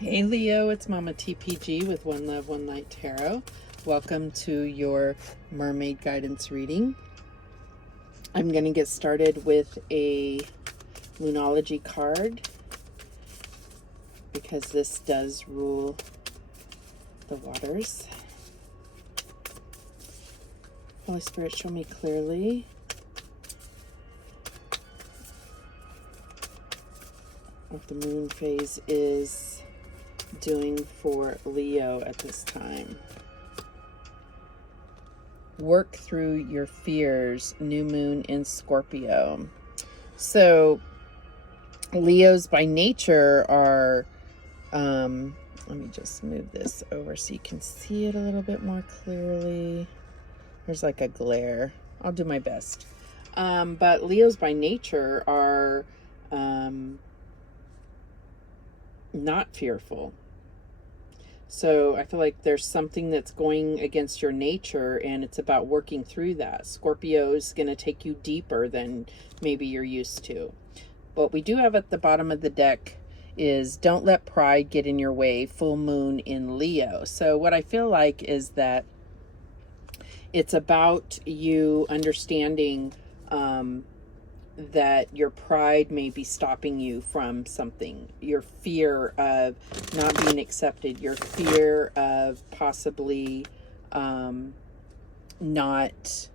Hey Leo, it's Mama TPG with One Love, One Light Tarot. Welcome to your mermaid guidance reading. I'm going to get started with a Moonology card because this does rule the waters. Holy Spirit, show me clearly what the moon phase is doing for Leo at this time. Work through your fears, new moon in Scorpio. So Leos by nature are, let me just move this over so you can see it a little bit more clearly. There's like a glare. I'll do my best. But Leos by nature are not fearful. So I feel like there's something that's going against your nature and it's about working through that. Scorpio is going to take you deeper than maybe you're used to. What we do have at the bottom of the deck is don't let pride get in your way, full moon in Leo. So what I feel like is that it's about you understanding that your pride may be stopping you from something. Your fear of not being accepted, your fear of possibly not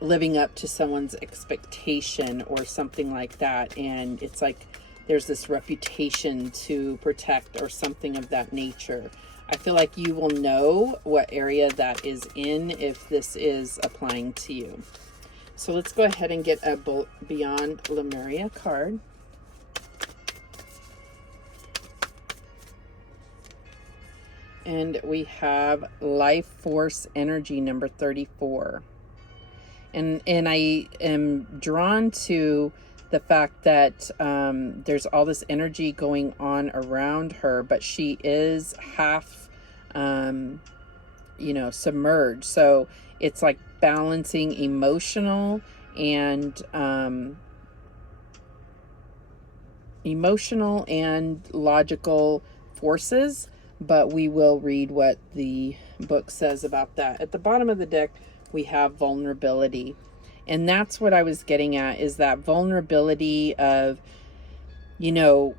living up to someone's expectation or something like that. And it's like there's this reputation to protect or something of that nature. I feel like you will know what area that is in if this is applying to you. So let's go ahead and get a Beyond Lumeria card. And we have Life Force Energy number 34. And I am drawn to the fact that there's all this energy going on around her, but she is half, submerged. So it's like balancing emotional and logical forces, but we will read what the book says about that. At the bottom of the deck, we have vulnerability. And that's what I was getting at, is that vulnerability of, you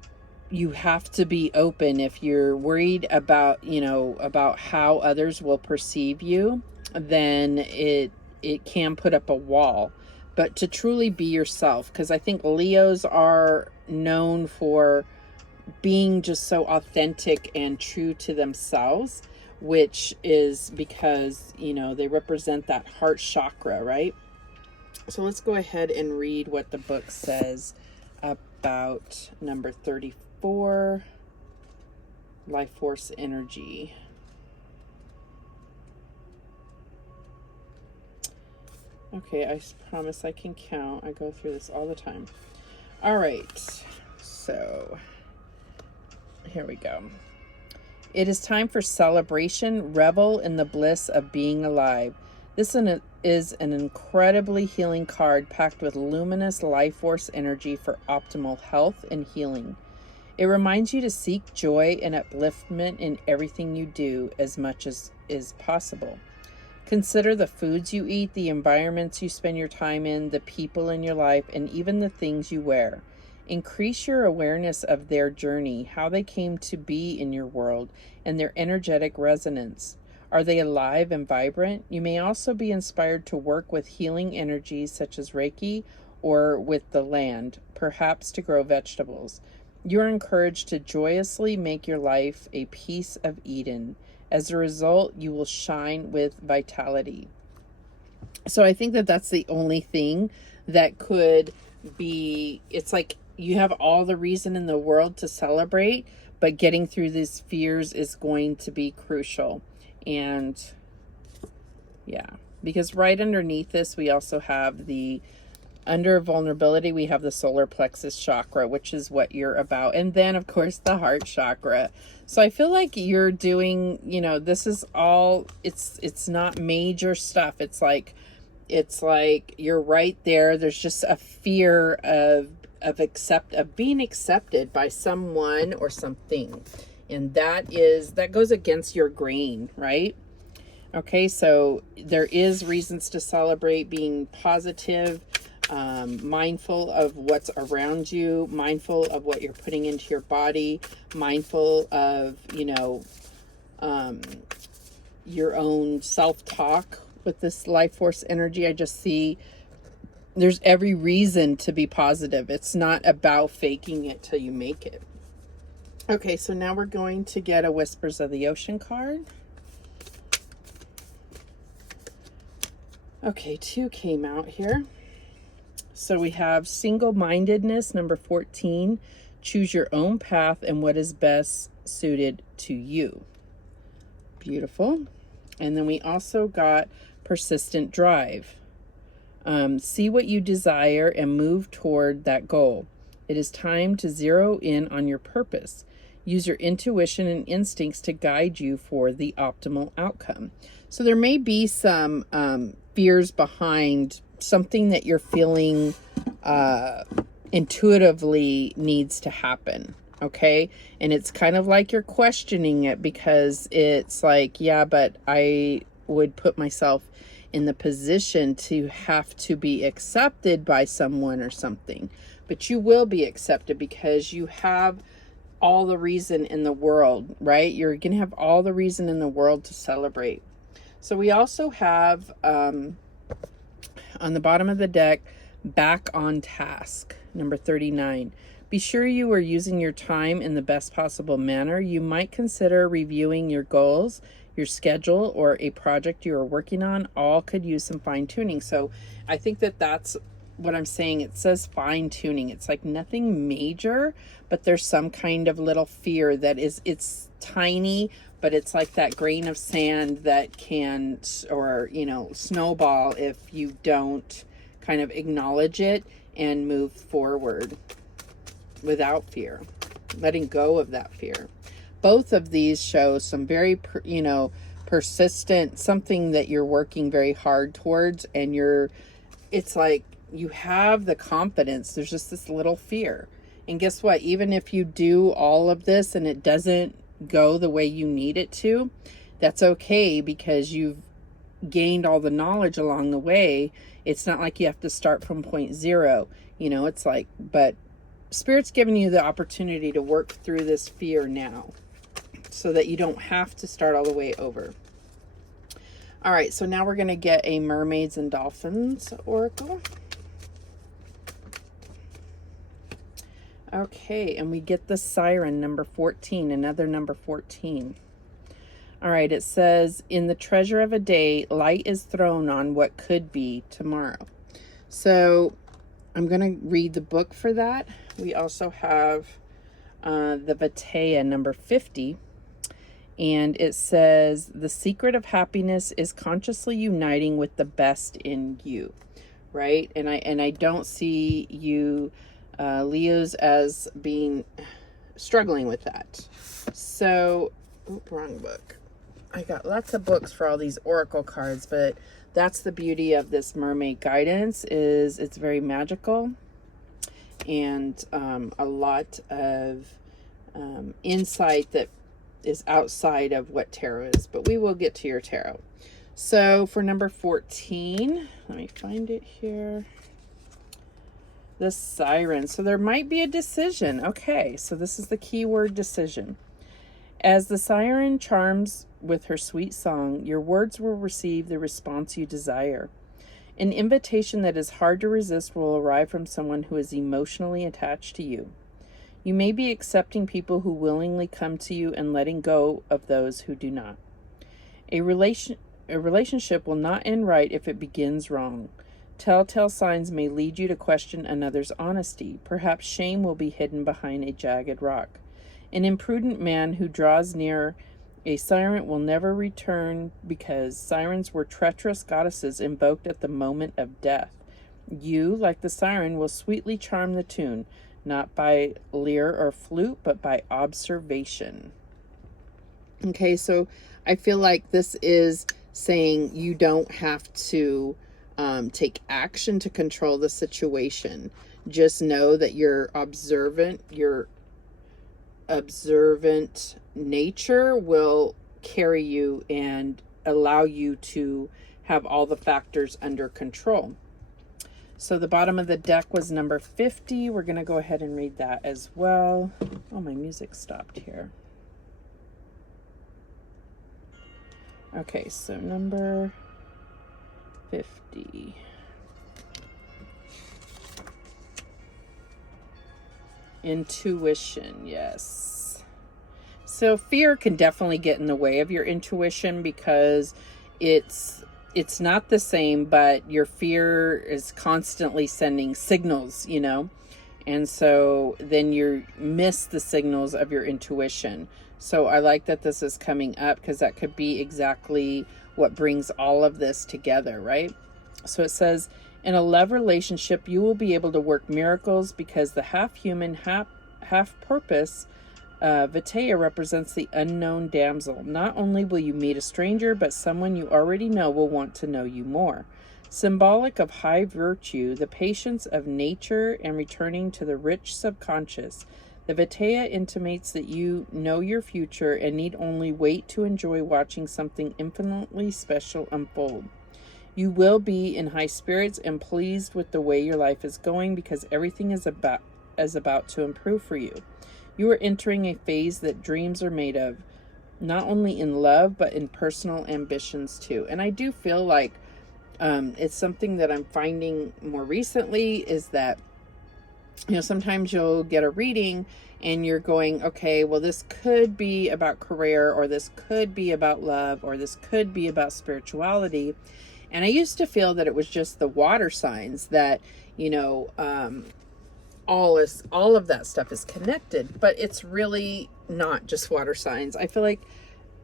have to be open. If you're worried about, about how others will perceive you, then it can put up a wall. But to truly be yourself, because I think Leos are known for being just so authentic and true to themselves, which is because, they represent that heart chakra, right? So let's go ahead and read what the book says about number 34, Life Force Energy. Okay, I promise I can count. I go through this all the time. All right, so here we go. It is time for celebration. Revel in the bliss of being alive. This is an incredibly healing card packed with luminous life force energy for optimal health and healing. It reminds you to seek joy and upliftment in everything you do as much as is possible. Consider the foods you eat, the environments you spend your time in, the people in your life, and even the things you wear. Increase your awareness of their journey, how they came to be in your world, and their energetic resonance. Are they alive and vibrant? You may also be inspired to work with healing energies such as Reiki or with the land, perhaps to grow vegetables. You are encouraged to joyously make your life a piece of Eden. As a result, you will shine with vitality. So I think that that's the only thing that could be, it's like you have all the reason in the world to celebrate, but getting through these fears is going to be crucial. And yeah, because right underneath this, we also have under vulnerability, we have the solar plexus chakra, which is what you're about. And then, of course, the heart chakra. So I feel like you're doing, this is all, it's not major stuff. It's like you're right there. There's just a fear of being accepted by someone or something. And that goes against your grain, right? Okay, so there is reasons to celebrate being positive, mindful of what's around you, mindful of what you're putting into your body, mindful of, your own self-talk with this life force energy. I just see there's every reason to be positive. It's not about faking it till you make it. Okay, so now we're going to get a Whispers of the Ocean card. Okay, 2 came out here. So we have single-mindedness, number 14. Choose your own path and what is best suited to you. Beautiful. And then we also got persistent drive. See what you desire and move toward that goal. It is time to zero in on your purpose. Use your intuition and instincts to guide you for the optimal outcome. So there may be some fears behind something that you're feeling intuitively needs to happen. Okay. And it's kind of like you're questioning it, because it's like, yeah, but I would put myself in the position to have to be accepted by someone or something. But you will be accepted because you have all the reason in the world, right? You're going to have all the reason in the world to celebrate. So we also have, on the bottom of the deck, back on task, number 39. Be sure you are using your time in the best possible manner. You might consider reviewing your goals, your schedule, or a project you are working on. All could use some fine tuning. So I think that that's what I'm saying. It says fine tuning. It's like nothing major, but there's some kind of little fear that it's tiny, but it's like that grain of sand that can, or, snowball if you don't kind of acknowledge it and move forward without fear, letting go of that fear. Both of these show some very, persistent, something that you're working very hard towards, and it's like you have the confidence. There's just this little fear. And guess what? Even if you do all of this and it doesn't go the way you need it to, that's okay, because you've gained all the knowledge along the way. It's not like you have to start from point zero. It's like, but Spirit's giving you the opportunity to work through this fear now so that you don't have to start all the way over. All right, so now we're going to get a Mermaids and Dolphins oracle. Okay, and we get the Siren, number 14, another number 14. All right, it says, in the treasure of a day, light is thrown on what could be tomorrow. So I'm going to read the book for that. We also have the Vatea, number 50. And it says, the secret of happiness is consciously uniting with the best in you, right? And I don't see you, Leos, as being struggling with that. So, wrong book. I got lots of books for all these oracle cards, but that's the beauty of this mermaid guidance, is it's very magical, and a lot of insight that is outside of what tarot is, but we will get to your tarot. So for number 14, let me find it here. The Siren. So there might be a decision. Okay, so this is the keyword, decision. As the siren charms with her sweet song, your words will receive the response you desire. An invitation that is hard to resist will arrive from someone who is emotionally attached to you. You may be accepting people who willingly come to you and letting go of those who do not. A relationship will not end right if it begins wrong. Telltale signs may lead you to question another's honesty. Perhaps shame will be hidden behind a jagged rock. An imprudent man who draws near a siren will never return, because sirens were treacherous goddesses invoked at the moment of death. You, like the siren, will sweetly charm the tune, not by lyre or flute, but by observation. Okay, so I feel like this is saying you don't have to take action to control the situation. just know that your observant nature will carry you and allow you to have all the factors under control. So the bottom of the deck was number 50. We're going to go ahead and read that as well. Oh, my music stopped here. Okay, so number 50. Intuition, yes. So fear can definitely get in the way of your intuition because it's not the same, but your fear is constantly sending signals, you know, and so then you miss the signals of your intuition. So I like that this is coming up because that could be exactly what brings all of this together, right? So it says, in a love relationship, you will be able to work miracles because the half-human, half-purpose Vatea represents the unknown damsel. Not only will you meet a stranger, but someone you already know will want to know you more. Symbolic of high virtue, the patience of nature, and returning to the rich subconscious, the Vatea intimates that you know your future and need only wait to enjoy watching something infinitely special unfold. You will be in high spirits and pleased with the way your life is going because everything is about to improve for you. You are entering a phase that dreams are made of, not only in love, but in personal ambitions too. And I do feel like it's something that I'm finding more recently is that, you know, sometimes you'll get a reading and you're going, okay, well, this could be about career, or this could be about love, or this could be about spirituality. And I used to feel that it was just the water signs that, you know, all of that stuff is connected, but it's really not just water signs. I feel like,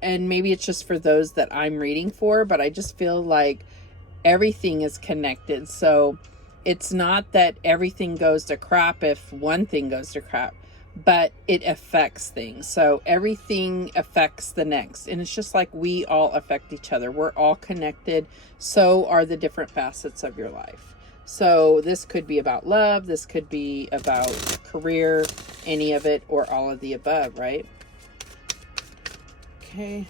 and maybe it's just for those that I'm reading for, but I just feel like everything is connected. So it's not that everything goes to crap if one thing goes to crap, but it affects things. So everything affects the next. And it's just like we all affect each other. We're all connected. So are the different facets of your life. So this could be about love. This could be about career, any of it, or all of the above, right? Okay.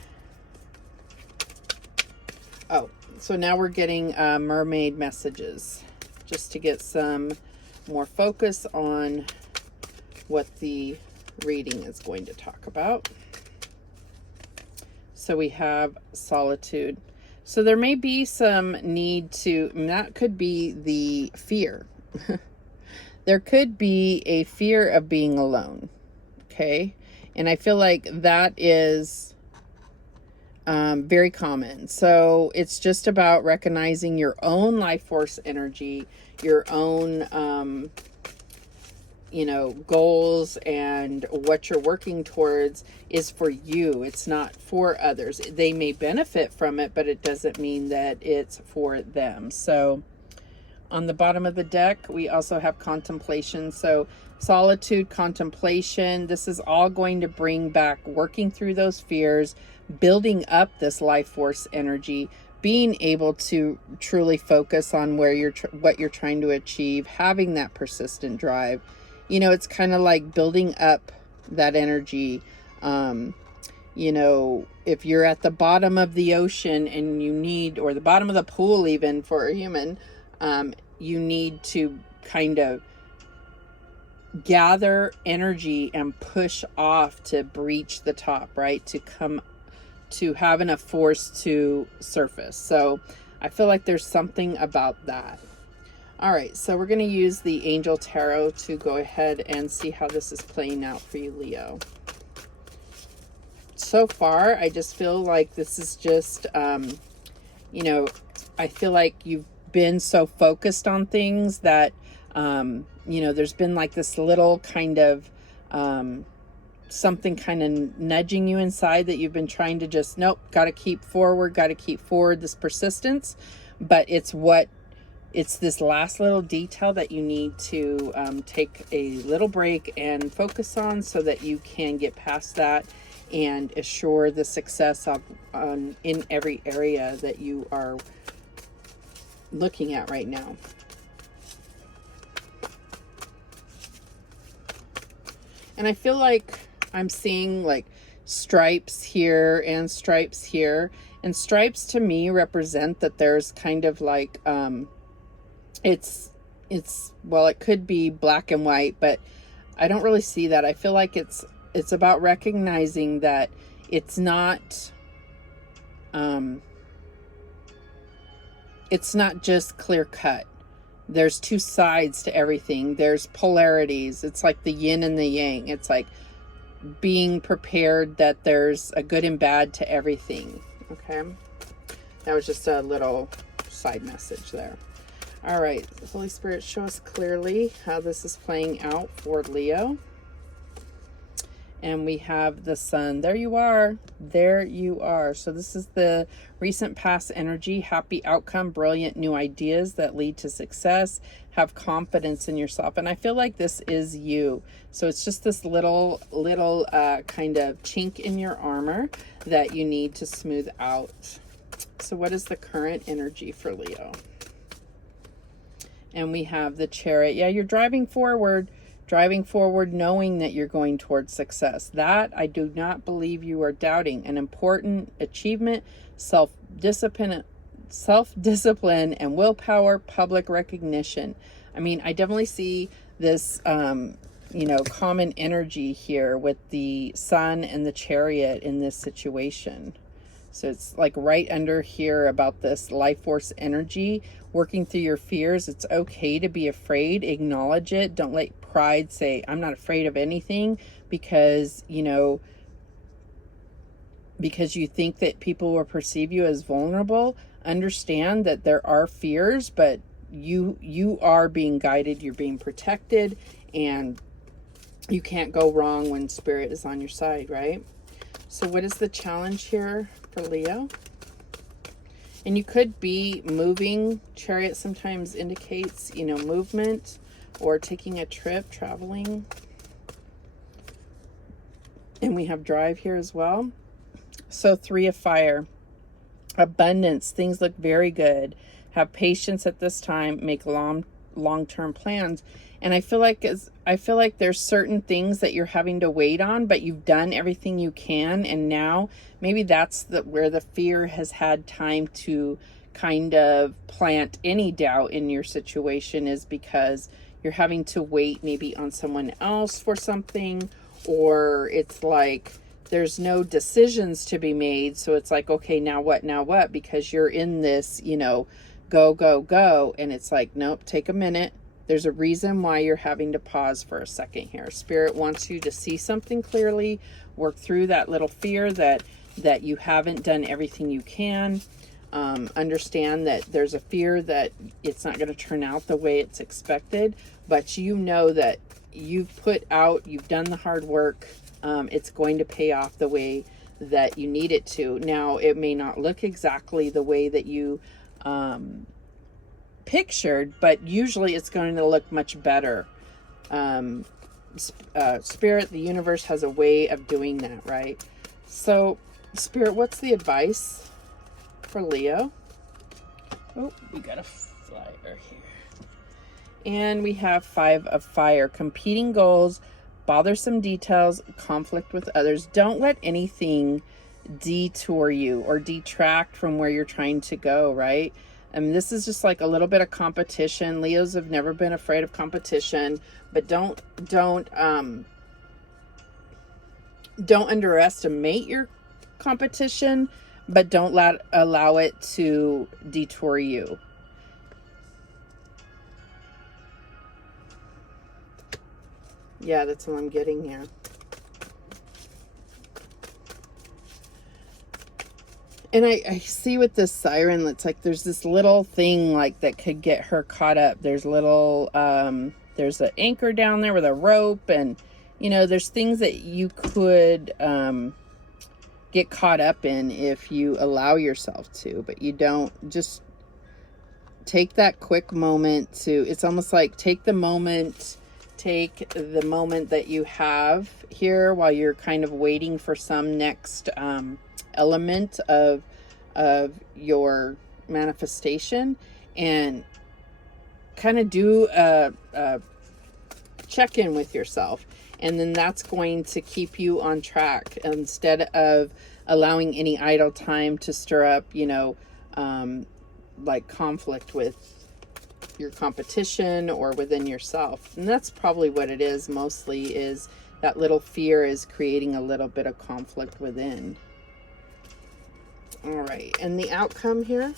Oh, so now we're getting mermaid messages, just to get some more focus on what the reading is going to talk about. So we have solitude. So there may be some need to, that could be the fear. There could be a fear of being alone. Okay. And I feel like that is very common. So it's just about recognizing your own life force energy, your own, you know, goals, and what you're working towards is for you. It's not for others. They may benefit from it, but it doesn't mean that it's for them. So on the bottom of the deck, we also have contemplation. So solitude, contemplation, this is all going to bring back working through those fears, building up this life force energy, being able to truly focus on where what you're trying to achieve, having that persistent drive. You know, it's kind of like building up that energy. You know, if you're at the bottom of the ocean and you need, or the bottom of the pool even for a human, you need to kind of gather energy and push off to breach the top, right? To have enough force to surface. So I feel like there's something about that. All right, so we're going to use the Angel Tarot to go ahead and see how this is playing out for you, Leo. So far, I just feel like this is just, you know, I feel like you've been so focused on things that, you know, there's been like this little kind of something kind of nudging you inside that you've been trying to just, nope, got to keep forward, this persistence. But it's this last little detail that you need to take a little break and focus on so that you can get past that and assure the success of in every area that you are looking at right now. And I feel like I'm seeing like stripes here and stripes here. And stripes to me represent that there's kind of like, well, it could be black and white, but I don't really see that. I feel like it's about recognizing that it's not just clear cut. There's two sides to everything. There's polarities. It's like the yin and the yang. It's like being prepared that there's a good and bad to everything. Okay. That was just a little side message there. All right, Holy Spirit, show us clearly how this is playing out for Leo. And we have the Sun. There you are. There you are. So this is the recent past energy, happy outcome, brilliant new ideas that lead to success, have confidence in yourself. And I feel like this is you. So it's just this little kind of chink in your armor that you need to smooth out. So what is the current energy for Leo? And we have the Chariot. Yeah, you're driving forward knowing that you're going towards success. That I do not believe you are doubting. An important achievement, self-discipline and willpower, public recognition. I mean, I definitely see this, common energy here with the Sun and the Chariot in this situation. So it's like right under here about this life force energy, working through your fears. It's okay to be afraid. Acknowledge it. Don't let pride say, I'm not afraid of anything because you think that people will perceive you as vulnerable. Understand that there are fears, but you are being guided. You're being protected, and you can't go wrong when Spirit is on your side, right? So what is the challenge here for Leo? And you could be moving. Chariot sometimes indicates, movement or taking a trip, traveling. And we have drive here as well. So 3 of Fire, abundance, things look very good. Have patience at this time, make long-term plans. And I feel like there's certain things that you're having to wait on, but you've done everything you can, and now maybe that's where the fear has had time to kind of plant any doubt in your situation, is because you're having to wait maybe on someone else for something, or it's like there's no decisions to be made. So it's like, okay, now what? Because you're in this, go. And it's like, nope, take a minute. There's a reason why you're having to pause for a second here. Spirit wants you to see something clearly, work through that little fear that you haven't done everything you can. Understand that there's a fear that it's not going to turn out the way it's expected, but you know that you've done the hard work. It's going to pay off the way that you need it to. Now, it may not look exactly the way that you pictured, but usually it's going to look much better. Spirit, the universe has a way of doing that, right? So, Spirit, what's the advice for Leo? Oh, we got a flyer here. And we have 5 of Fire, competing goals, bothersome details, conflict with others. Don't let anything detour you or detract from where you're trying to go, right? This is just like a little bit of competition. Leos have never been afraid of competition, but don't underestimate your competition, but don't allow it to detour you. Yeah, that's what I'm getting here. And I see with this siren, it's like there's this little thing like that could get her caught up. There's there's an anchor down there with a rope, and there's things that you could get caught up in if you allow yourself to, but you don't. Just take that quick moment to, it's almost like take the moment that you have here while you're kind of waiting for some next element of your manifestation, and kind of do a check in with yourself. And then that's going to keep you on track instead of allowing any idle time to stir up, you know, like conflict with your competition or within yourself. And that's probably what it is mostly, is that little fear is creating a little bit of conflict within. All right, and the outcome here,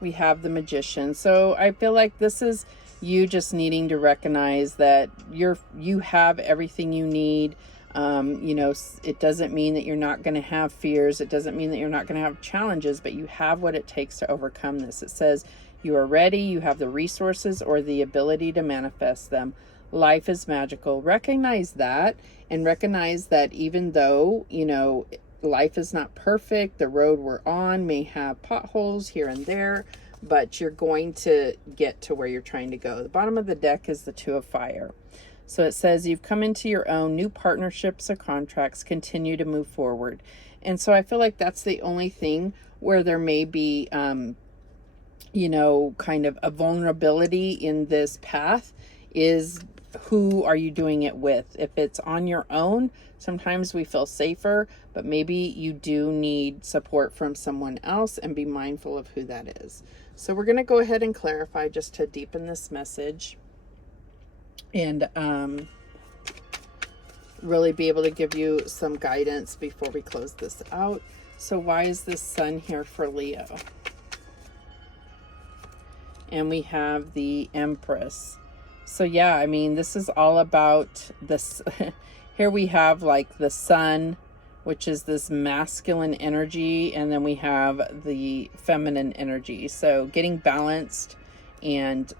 we have the Magician. So I feel like this is you just needing to recognize that you have everything you need. You know, it doesn't mean that you're not going to have fears. It doesn't mean that you're not going to have challenges, but you have what it takes to overcome this. It says you are ready. You have the resources or the ability to manifest them. Life is magical. Recognize that, and recognize that even though, you know, life is not perfect, the road we're on may have potholes here and there, but you're going to get to where you're trying to go. The bottom of the deck is the Two of Fire. So it says you've come into your own, new partnerships or contracts continue to move forward. And so I feel like that's the only thing where there may be, you know, kind of a vulnerability in this path is who are you doing it with? If it's on your own, sometimes we feel safer, but maybe you do need support from someone else, and be mindful of who that is. So we're going to go ahead and clarify just to deepen this message and really be able to give you some guidance before we close this out. So why is this Sun here for Leo? And we have the Empress. So yeah, I mean, this is all about this. Here we have like the Sun, which is this masculine energy, and then we have the feminine energy. So getting balanced, and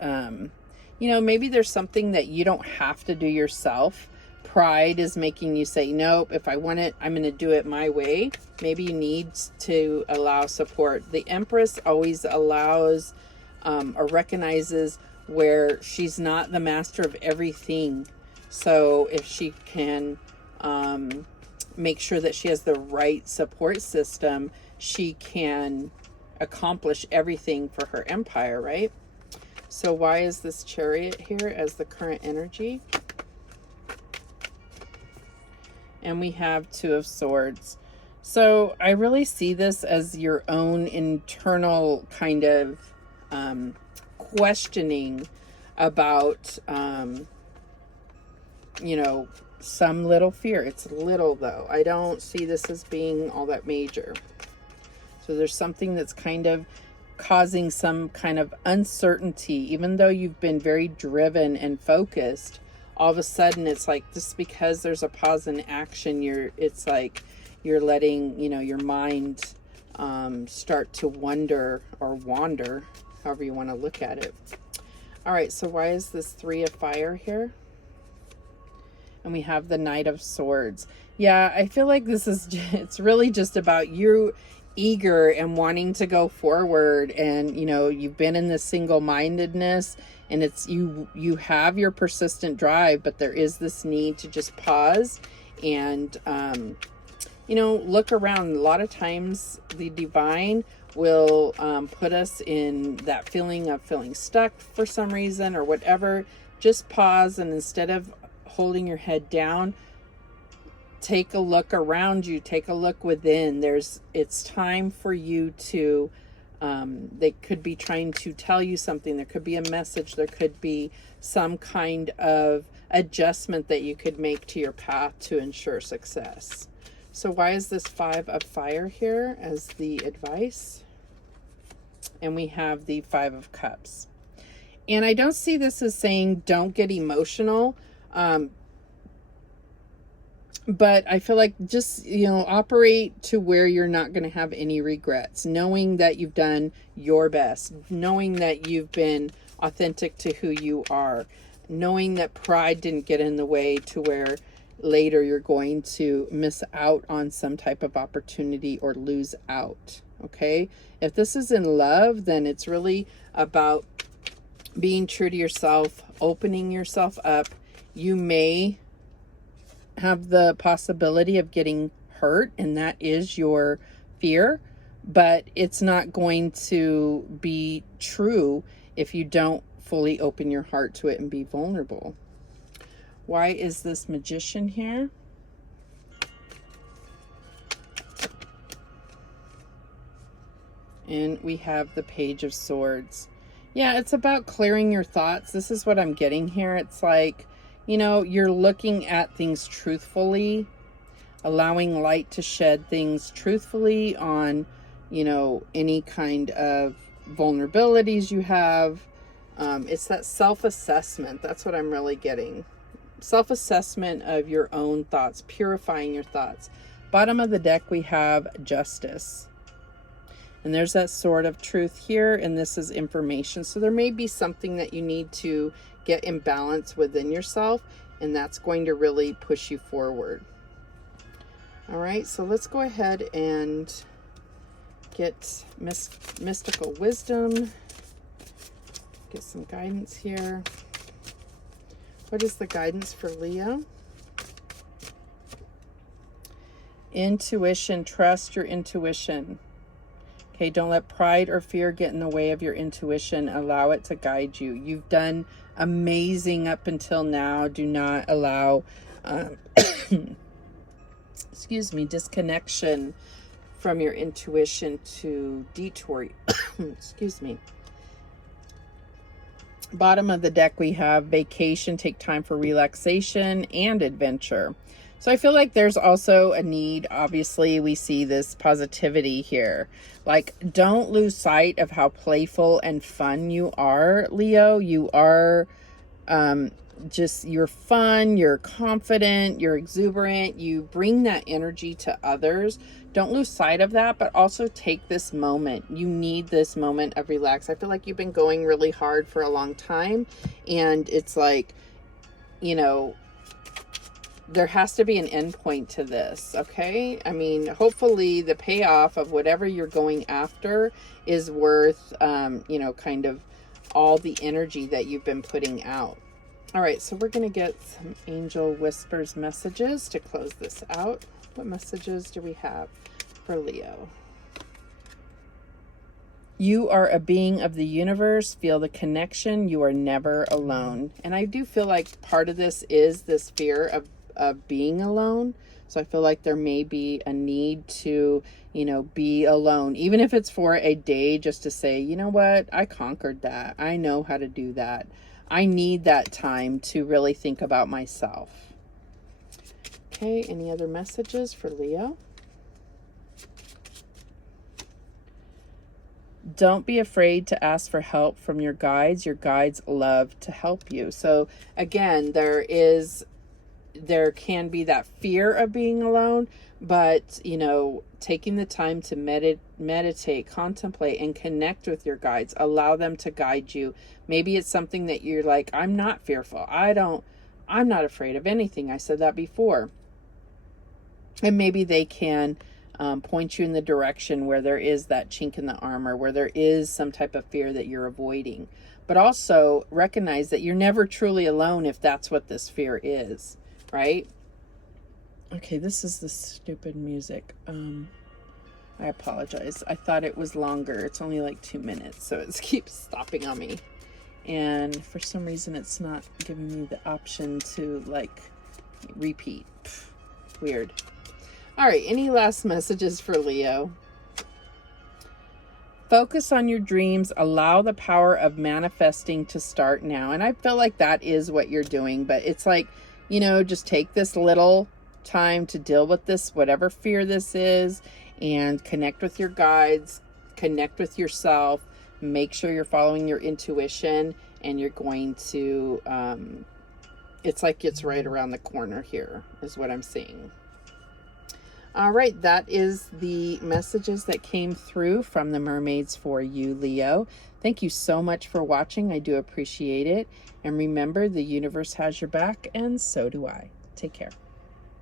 you know, maybe there's something that you don't have to do yourself. Pride is making you say, nope, if I want it, I'm going to do it my way. Maybe you need to allow support. The Empress always allows or recognizes where she's not the master of everything. So if she can make sure that she has the right support system, she can accomplish everything for her empire, right? So why is this Chariot here as the current energy? And we have Two of Swords. So I really see this as your own internal kind of questioning about, you know, some little fear. It's little though. I don't see this as being all that major. So there's something that's kind of causing some kind of uncertainty, even though you've been very driven and focused. All of a sudden it's like, just because there's a pause in action, it's like you're letting, you know, your mind start to wonder or wander, however you want to look at it. All right, so why is this Three of Fire here? And we have the Knight of Swords. Yeah, I feel like this is, it's really just about you eager and wanting to go forward, and you know, you've been in this single-mindedness, and it's you have your persistent drive, but there is this need to just pause and you know, look around. A lot of times the divine will put us in that feeling of feeling stuck for some reason or whatever. Just pause, and instead of holding your head down, take a look around you, take a look within. It's time for you to, they could be trying to tell you something. There could be a message. There could be some kind of adjustment that you could make to your path to ensure success. So why is this Five of Fire here as the advice? And we have the Five of Cups. And I don't see this as saying don't get emotional. But I feel like just, you know, operate to where you're not going to have any regrets, knowing that you've done your best, knowing that you've been authentic to who you are, knowing that pride didn't get in the way to where later you're going to miss out on some type of opportunity or lose out. Okay. If this is in love, then it's really about being true to yourself, opening yourself up. You may have the possibility of getting hurt, and that is your fear, but it's not going to be true if you don't fully open your heart to it and be vulnerable. Why is this Magician here? And we have the Page of Swords. Yeah, it's about clearing your thoughts. This is what I'm getting here. It's like, you know, you're looking at things truthfully, allowing light to shed things truthfully on, you know, any kind of vulnerabilities you have. It's that self-assessment. That's what I'm really getting. Self-assessment of your own thoughts, purifying your thoughts. Bottom of the deck, we have Justice. And there's that Sword of Truth here, and this is information. So there may be something that you need to get in balance within yourself, and that's going to really push you forward. All right, so let's go ahead and get mystical wisdom. Get some guidance here. What is the guidance for Leo? Intuition. Trust your intuition. Okay, don't let pride or fear get in the way of your intuition. Allow it to guide you. You've done amazing up until now. Do not allow, excuse me, disconnection from your intuition to detour you. Excuse me. Bottom of the deck, we have vacation, take time for relaxation and adventure. So I feel like there's also a need, obviously, we see this positivity here. Like, don't lose sight of how playful and fun you are, Leo. You are you're fun, you're confident, you're exuberant. You bring that energy to others. Don't lose sight of that, but also take this moment. You need this moment of relax. I feel like you've been going really hard for a long time, and it's like, you know, there has to be an end point to this, okay? I mean, hopefully the payoff of whatever you're going after is worth, you know, kind of all the energy that you've been putting out. All right, so we're going to get some Angel Whispers messages to close this out. What messages do we have for Leo? You are a being of the universe. Feel the connection. You are never alone. And I do feel like part of this is this fear of being alone. So I feel like there may be a need to, you know, be alone, even if it's for a day, just to say, you know what, I conquered that. I know how to do that. I need that time to really think about myself. Okay, any other messages for Leo? Don't be afraid to ask for help from your guides. Your guides love to help you. So again, there can be that fear of being alone, but, you know, taking the time to meditate, contemplate, and connect with your guides. Allow them to guide you. Maybe it's something that you're like, I'm not fearful. I'm not afraid of anything. I said that before. And maybe they can point you in the direction where there is that chink in the armor, where there is some type of fear that you're avoiding. But also recognize that you're never truly alone if that's what this fear is. Right? Okay, this is the stupid music. I apologize. I thought it was longer. It's only like 2 minutes, so it keeps stopping on me. And for some reason, it's not giving me the option to, like, repeat. Weird. All right, any last messages for Leo? Focus on your dreams. Allow the power of manifesting to start now. And I feel like that is what you're doing, but it's like, you know, just take this little time to deal with this, whatever fear this is, and connect with your guides, connect with yourself, make sure you're following your intuition, and you're going to, it's like it's right around the corner here, is what I'm seeing. All right, that is the messages that came through from the mermaids for you, Leo. Thank you so much for watching. I do appreciate it. And remember, the universe has your back, and so do I. Take care.